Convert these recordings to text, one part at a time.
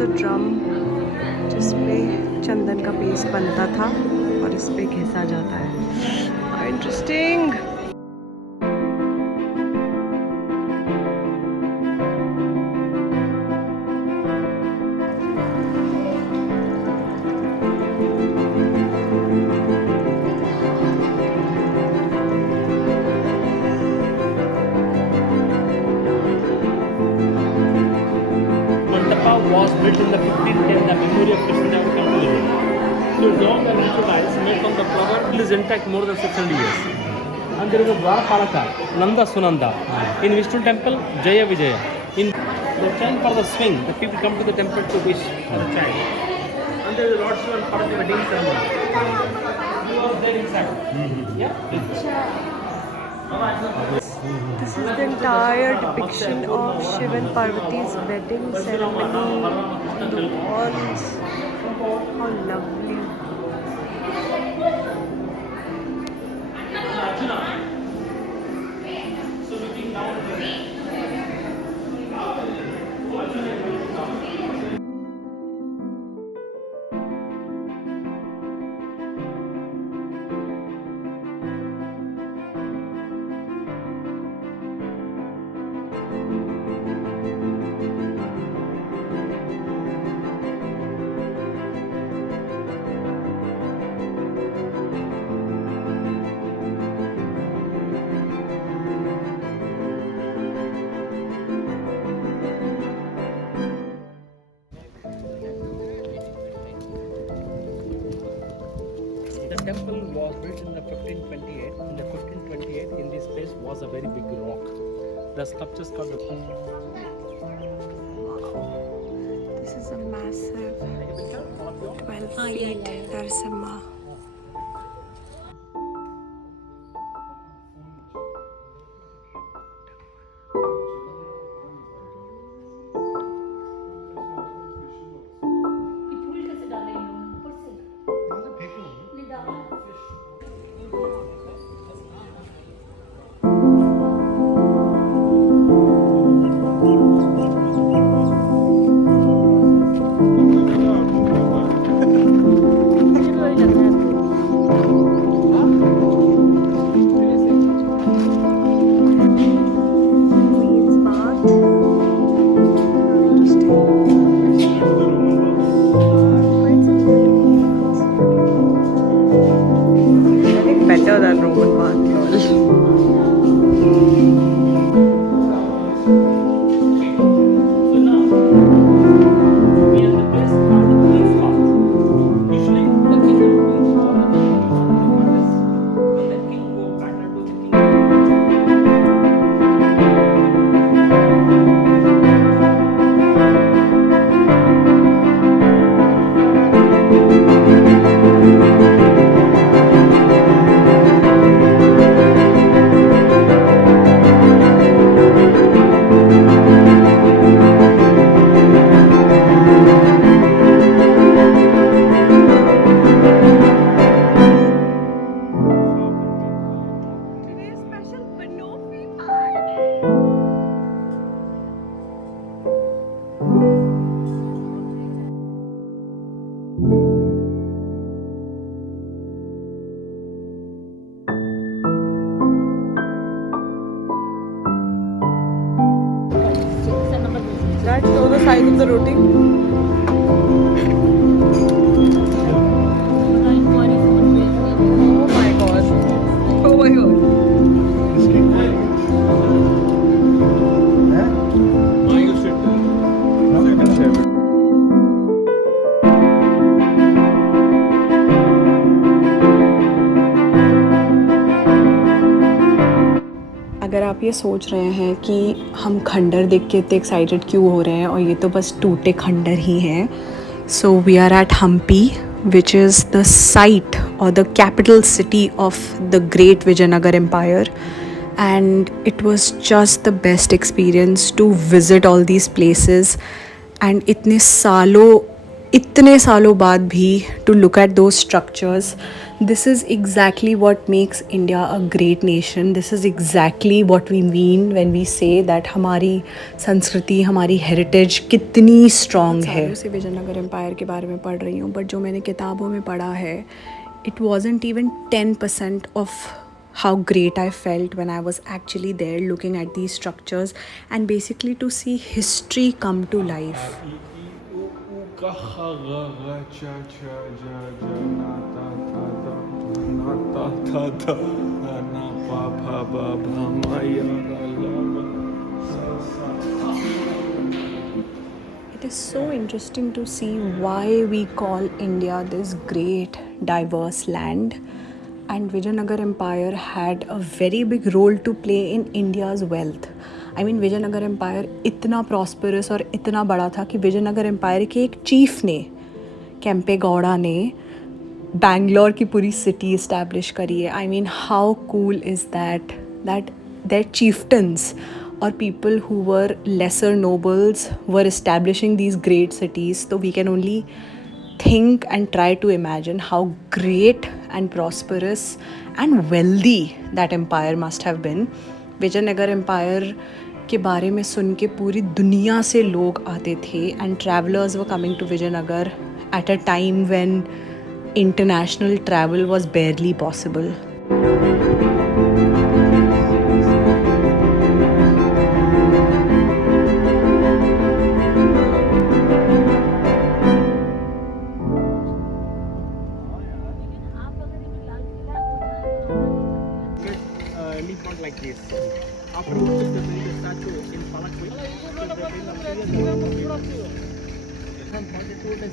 Was a drum जिसपे चंदन का paste बनता था और इस पे घिसा जाता है। Interesting. Was built in the 1510, the memory of Krishna completed. So it's all the rituals made from the flower is intact more than 600 years. And there is a Dwarpalaka, Nanda Sunanda. In Vishnu temple, Jaya Vijaya. In the chant for the swing, the people come to the temple to wish for the chant. And there is a Lord Shiva and Parvati wedding ceremony. You are there inside. Yeah? This is the entire depiction of Shiva and Parvati's wedding ceremony on the walls. How lovely. The temple was built in the 1528. In the 1528, in this place was a very big rock. The sculptures called the. This is a massive 12 feet Narasimha. Better than Roman bath. That show the size of the roti. Oh my god. Oh my god. अगर आप ये सोच रहे हैं कि हम खंडर देख के इतने एक्साइटेड क्यों हो रहे हैं और ये तो बस टूटे खंडर ही हैं, so we are at Hampi which is the site or the capital city of the great Vijayanagar Empire, and it was just the best experience to visit all these places and इतने सालों बाद भी to look at those structures This is exactly what makes India a great nation. This is exactly what we mean when we say that हमारी संस्कृति, हमारी heritage कितनी strong है. सालों से विजयनगर एम्पायर के बारे में पढ़ रही हूँ, बट जो मैंने किताबों में पढ़ा है, it wasn't even 10% of how great I felt when I was actually there looking at these structures and basically to see history come to life. It is so interesting to see why we call India this great diverse land, and Vijayanagar Empire had a very big role to play in India's wealth. I mean Vijayanagar Empire इतना prosperous और इतना बड़ा था कि Vijayanagar Empire के एक chief ने, केम्पे गौड़ा ने, बैंगलोर की पूरी सिटी इस्टेब्लिश करी है. I mean how cool is that their chieftains or people who were lesser nobles were establishing these great cities. So we can only think and try to imagine how great and prosperous and wealthy that empire must have been. Vijayanagara empire के बारे में सुन के पूरी दुनिया से लोग आते थे, and travellers were coming to Vijayanagara at a time when international travel was barely possible. Like this. After we took the statue in Palakwi,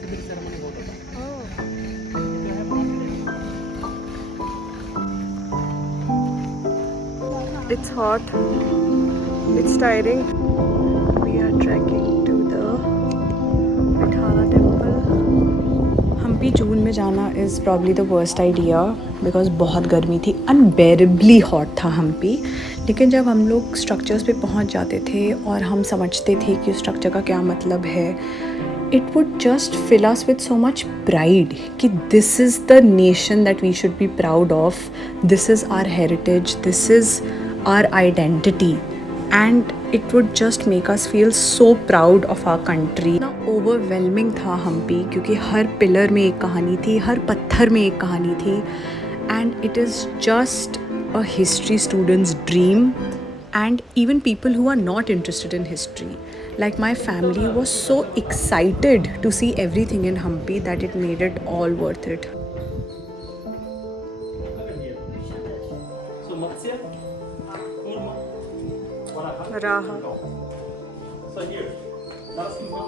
civil ceremony It's hot, it's tiring. We are trekking to the Vithala temple. Hampi जून में जाना is probably the worst idea because बहुत गर्मी थी, unbearably hot था हम्पी. लेकिन जब हम लोग स्ट्रक्चर्स पे पहुंच जाते थे और हम समझते थे कि स्ट्रक्चर का क्या मतलब है, it would just fill us with so much pride कि this is the nation that we should be proud of, this is our heritage, this is our identity, and it would just make us feel so proud of our country. ना overwhelming था हम्पी क्योंकि हर pillar में एक कहानी थी, हर पत्थर में एक कहानी थी, and it is just a history student's dream. And even people who are not interested in history, like my family, was so excited to see everything in Hampi that it made it all worth it. So Matsya, Kurma, Varaha. Raha. So here, Narasimha,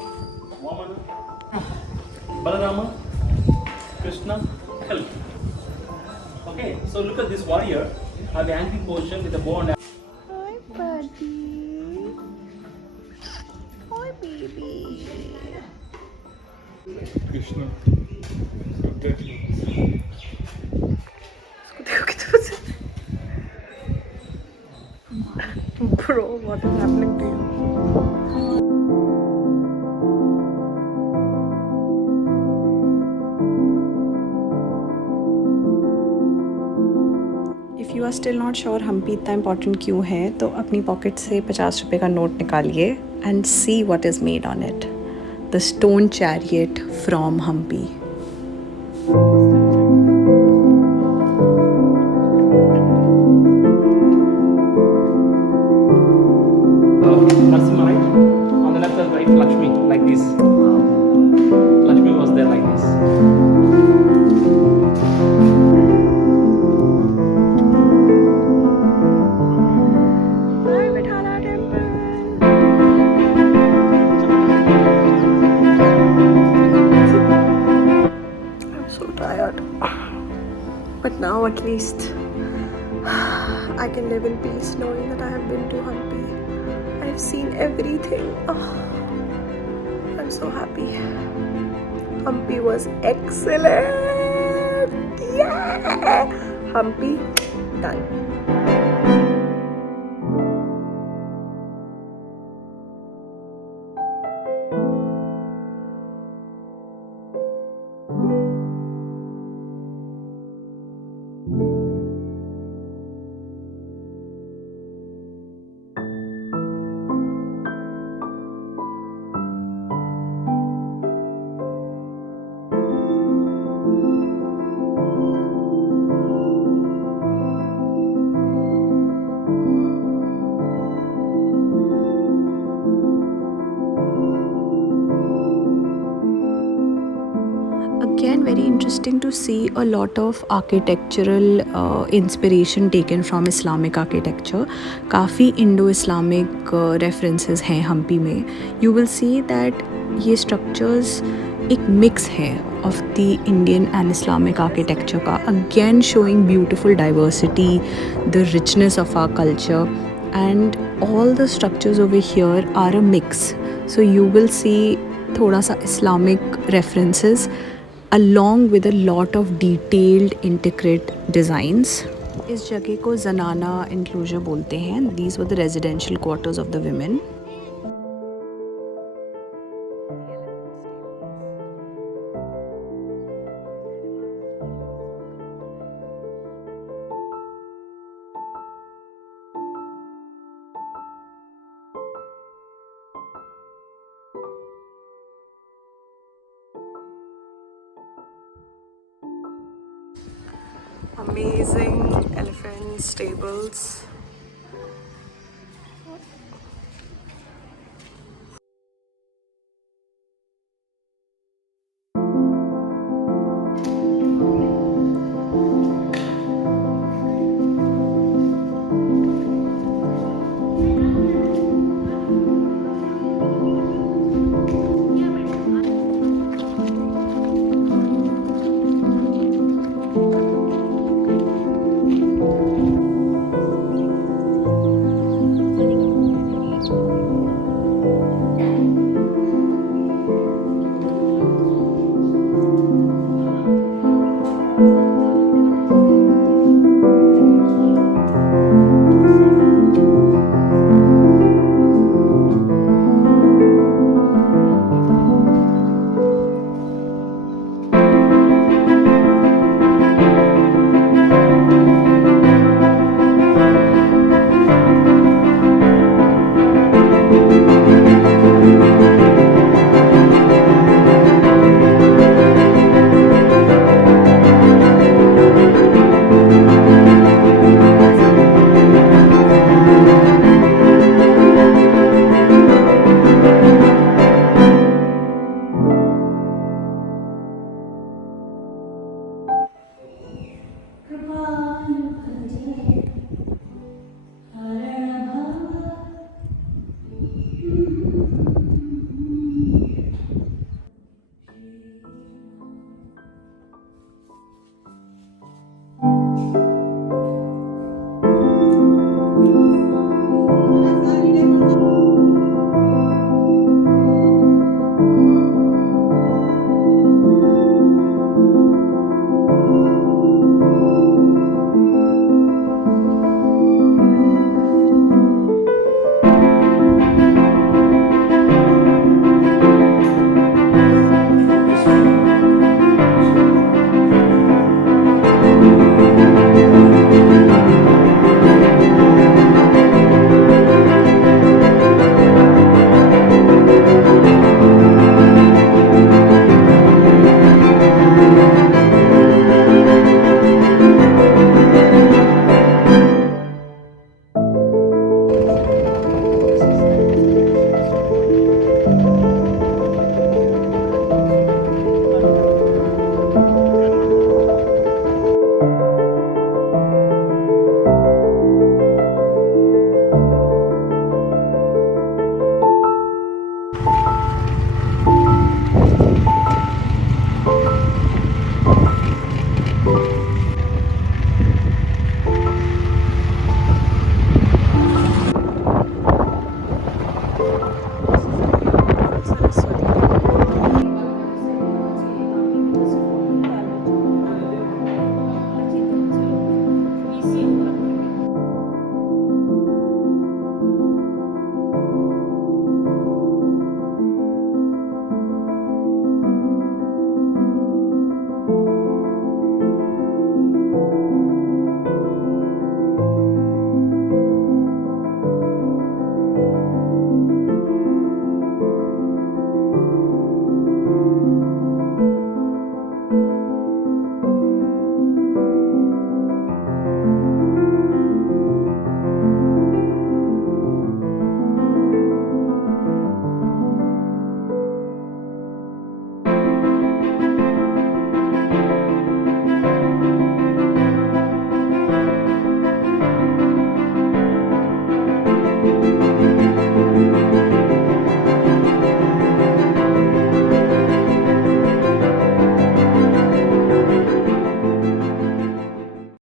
Vamana, Balarama, Krishna, Kalki. Okay, so look at this warrior have the angry position with the bow and Hi, buddy. Hi, baby. Krishna. Bro, what is happening to you? If you are still not sure Hampi इतना important क्यों है, तो अपनी pocket से 50 रुपये का note निकालिए and see what is made on it. The stone chariot from Hampi. Narasimha, right? On the left and right, Lakshmi, like this. Lakshmi was there like this. Hi, Vithala temple. I'm so tired, but now at least I can live in peace knowing that I have been to Hampi. I've seen everything. Oh, I'm so happy. Hampi was excellent. Yeah! Hampi done. to see a lot of architectural inspiration taken from Islamic architecture. काफ़ी Indo-Islamic references हैं हम्पी में. You will see that ये structures एक mix है of the Indian and Islamic architecture का, again showing beautiful diversity, the richness of our culture, and all the structures over here are a mix. So you will see थोड़ा सा Islamic references along with a lot of detailed intricate designs. इस जगह को ज़नाना enclosure बोलते हैं. These were the residential quarters of the women. Amazing elephant stables.